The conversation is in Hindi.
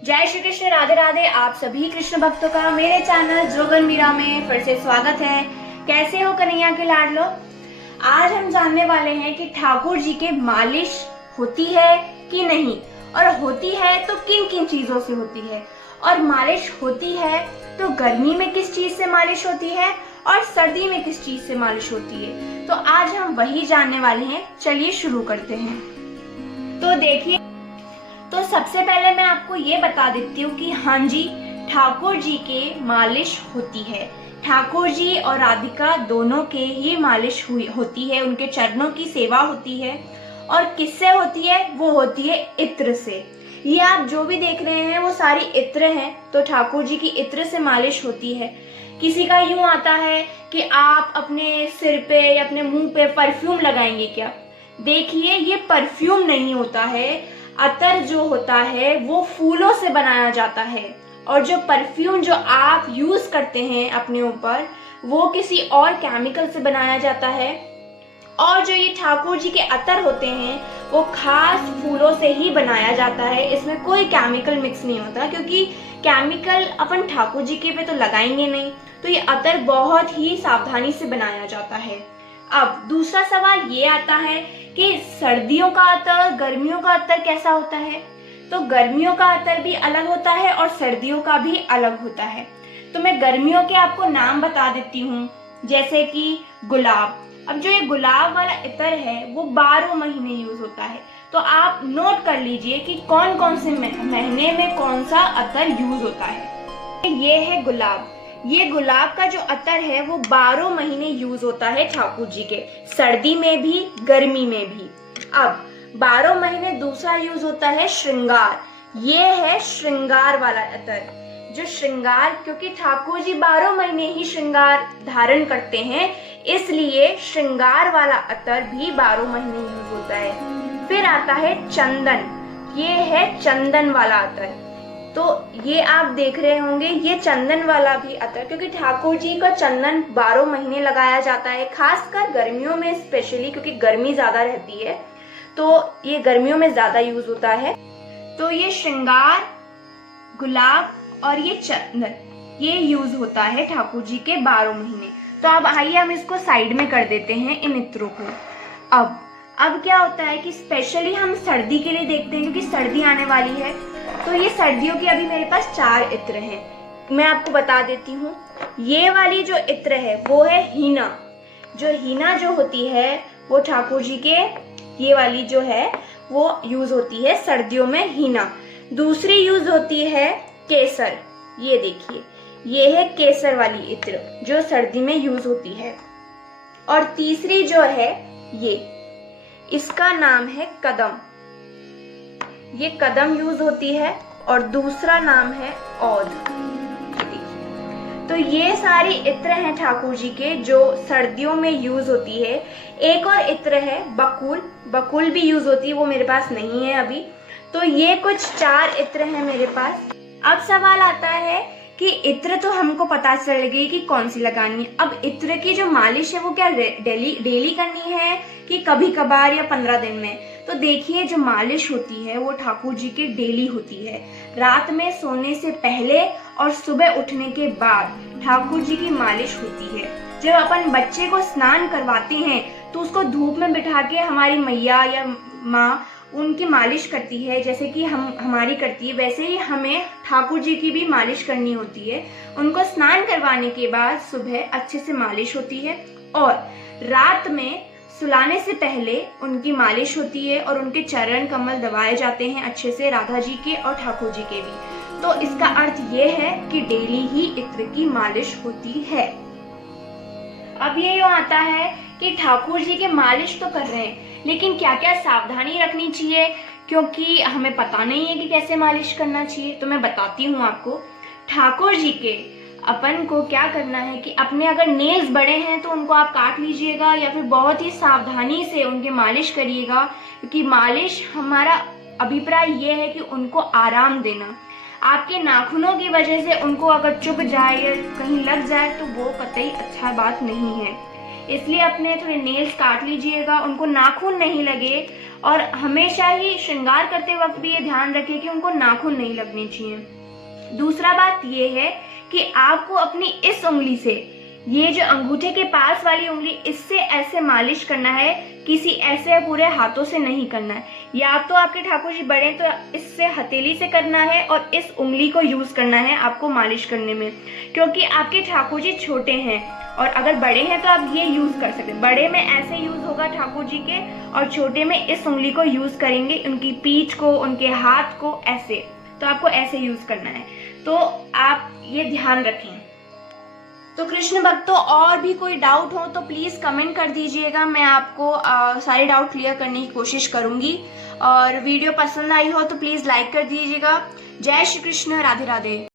जय श्री कृष्ण, राधे राधे। आप सभी कृष्ण भक्तों का मेरे चैनल जोगन मीरा में फिर से स्वागत है। कैसे हो कन्हैया के लाडलो। आज हम जानने वाले हैं कि ठाकुर जी के मालिश होती है कि नहीं, और होती है तो किन किन चीजों से होती है, और मालिश होती है तो गर्मी में किस चीज से मालिश होती है और सर्दी में किस चीज से मालिश होती है। तो आज हम वही जानने वाले हैं। चलिए शुरू करते हैं। तो देखिए, तो सबसे पहले मैं आपको ये बता देती हूँ कि हाँ जी, ठाकुर जी के मालिश होती है। ठाकुर जी और राधिका दोनों के ही मालिश होती है, उनके चरणों की सेवा होती है। और किससे होती है? वो होती है इत्र से। ये आप जो भी देख रहे हैं वो सारी इत्र हैं, तो ठाकुर जी की इत्र से मालिश होती है। किसी का यूं आता है कि आप अपने सिर पे या अपने मुंह पे परफ्यूम लगाएंगे क्या? देखिए, ये परफ्यूम नहीं होता है। अतर जो होता है वो फूलों से बनाया जाता है, और जो परफ्यूम जो आप यूज करते हैं अपने ऊपर, वो किसी और केमिकल से बनाया जाता है। और जो ये ठाकुर जी के अतर होते हैं वो खास फूलों से ही बनाया जाता है। इसमें कोई केमिकल मिक्स नहीं होता, क्योंकि केमिकल अपन ठाकुर जी के पे तो लगाएंगे नहीं। तो ये अतर बहुत ही सावधानी से बनाया जाता है। अब दूसरा सवाल ये आता है कि सर्दियों का अतर, गर्मियों का अतर कैसा होता है। तो गर्मियों का अतर भी अलग होता है और सर्दियों का भी अलग होता है। तो मैं गर्मियों के आपको नाम बता देती हूँ, जैसे कि गुलाब। अब जो ये गुलाब वाला इत्र है वो 12 महीने यूज होता है। तो आप नोट कर लीजिए कि कौन कौन से महीने में कौन सा अतर यूज होता है। ये है गुलाब। ये गुलाब का जो अतर है वो 12 महीने यूज होता है ठाकुर जी के, सर्दी में भी गर्मी में भी। अब 12 महीने दूसरा यूज होता है श्रृंगार। ये है श्रृंगार वाला अतर, जो श्रृंगार, क्योंकि ठाकुर जी 12 महीने ही श्रृंगार धारण करते हैं, इसलिए श्रृंगार वाला अतर भी 12 महीने यूज होता है। फिर आता है चंदन। ये है चंदन वाला अतर। तो ये आप देख रहे होंगे, ये चंदन वाला भी अतर, क्योंकि ठाकुर जी का चंदन 12 महीने लगाया जाता है, खासकर गर्मियों में स्पेशली, क्योंकि गर्मी ज्यादा रहती है तो ये गर्मियों में ज्यादा यूज होता है। तो ये श्रृंगार, गुलाब और ये चंदन, ये यूज होता है ठाकुर जी के 12 महीने। तो अब आइए हम इसको साइड में कर देते हैं, इन इत्रों को। अब क्या होता है कि स्पेशली हम सर्दी के लिए देखते हैं, क्योंकि सर्दी आने वाली है। तो ये सर्दियों की अभी मेरे पास 4 इत्र हैं, मैं आपको बता देती हूँ। ये वाली जो इत्र है वो है हीना। जो हीना जो होती है वो ठाकुर जी के, ये वाली जो है वो यूज होती है सर्दियों में, हीना। दूसरी यूज होती है केसर। ये देखिए, ये है केसर वाली इत्र जो सर्दी में यूज होती है। और तीसरी जो है ये, इसका नाम है कदम। ये कदम यूज होती है। और दूसरा नाम है औध। तो ये सारी इत्र हैं ठाकुर जी के जो सर्दियों में यूज होती है। एक और इत्र है बकुल। बकुल भी यूज होती है, वो मेरे पास नहीं है अभी। तो ये कुछ 4 इत्र हैं मेरे पास। अब सवाल आता है कि इत्र तो हमको पता चल गई कि कौन सी लगानी है। अब इत्र की जो मालिश है वो क्या डेली करनी है कि कभी कभार या 15 दिन में? तो देखिए, जो मालिश होती है वो ठाकुर जी की डेली होती है। रात में सोने से पहले और सुबह उठने के बाद ठाकुर जी की मालिश होती है। जब अपन बच्चे को स्नान करवाते हैं तो उसको धूप में बिठा के हमारी मैया या माँ उनकी मालिश करती है, जैसे कि हमारी करती है, वैसे ही हमें ठाकुर जी की भी मालिश करनी होती है। उनको स्नान करवाने के बाद सुबह अच्छे से मालिश होती है, और रात में सुलाने से पहले उनकी मालिश होती है, और उनके चरण कमल दबाए जाते हैं अच्छे से, राधा जी के और ठाकुर जी के भी। तो इसका अर्थ ये है कि डेली ही इत्र की मालिश होती है। अब ये यूं आता है कि ठाकुर जी के मालिश तो कर रहे हैं, लेकिन क्या क्या सावधानी रखनी चाहिए, क्योंकि हमें पता नहीं है कि कैसे मालिश करना चाहिए। तो मैं बताती हूँ आपको। ठाकुर जी के अपन को क्या करना है कि अपने अगर नेल्स बड़े हैं तो उनको आप काट लीजिएगा, या फिर बहुत ही सावधानी से उनकी मालिश करिएगा, क्योंकि मालिश, हमारा अभिप्राय ये है कि उनको आराम देना। आपके नाखूनों की वजह से उनको अगर चुभ जाए या कहीं लग जाए तो वो कतई अच्छा बात नहीं है। इसलिए अपने थोड़े नेल्स काट लीजिएगा, उनको नाखून नहीं लगे। और हमेशा ही श्रृंगार करते वक्त भी ये ध्यान रखें कि उनको नाखून नहीं लगने चाहिए। दूसरा बात ये है कि आपको अपनी इस उंगली से, ये जो अंगूठे के पास वाली उंगली, इससे ऐसे मालिश करना है, किसी ऐसे पूरे हाथों से नहीं करना है। या तो आपके ठाकुर जी बड़े तो इससे हथेली से करना है और इस उंगली को यूज करना है आपको मालिश करने में, क्योंकि आपके ठाकुर जी छोटे हैं। और अगर बड़े हैं तो आप ये यूज कर सकते हैं। बड़े में ऐसे यूज होगा ठाकुर जी के, और छोटे में इस उंगली को यूज करेंगे, उनकी पीठ को, उनके हाथ को ऐसे। तो आपको ऐसे यूज करना है, तो आप ये ध्यान रखें। तो कृष्ण भक्तों, और भी कोई डाउट हो तो प्लीज कमेंट कर दीजिएगा, मैं आपको सारे डाउट क्लियर करने की कोशिश करूंगी। और वीडियो पसंद आई हो तो प्लीज लाइक कर दीजिएगा। जय श्री कृष्ण, राधे राधे।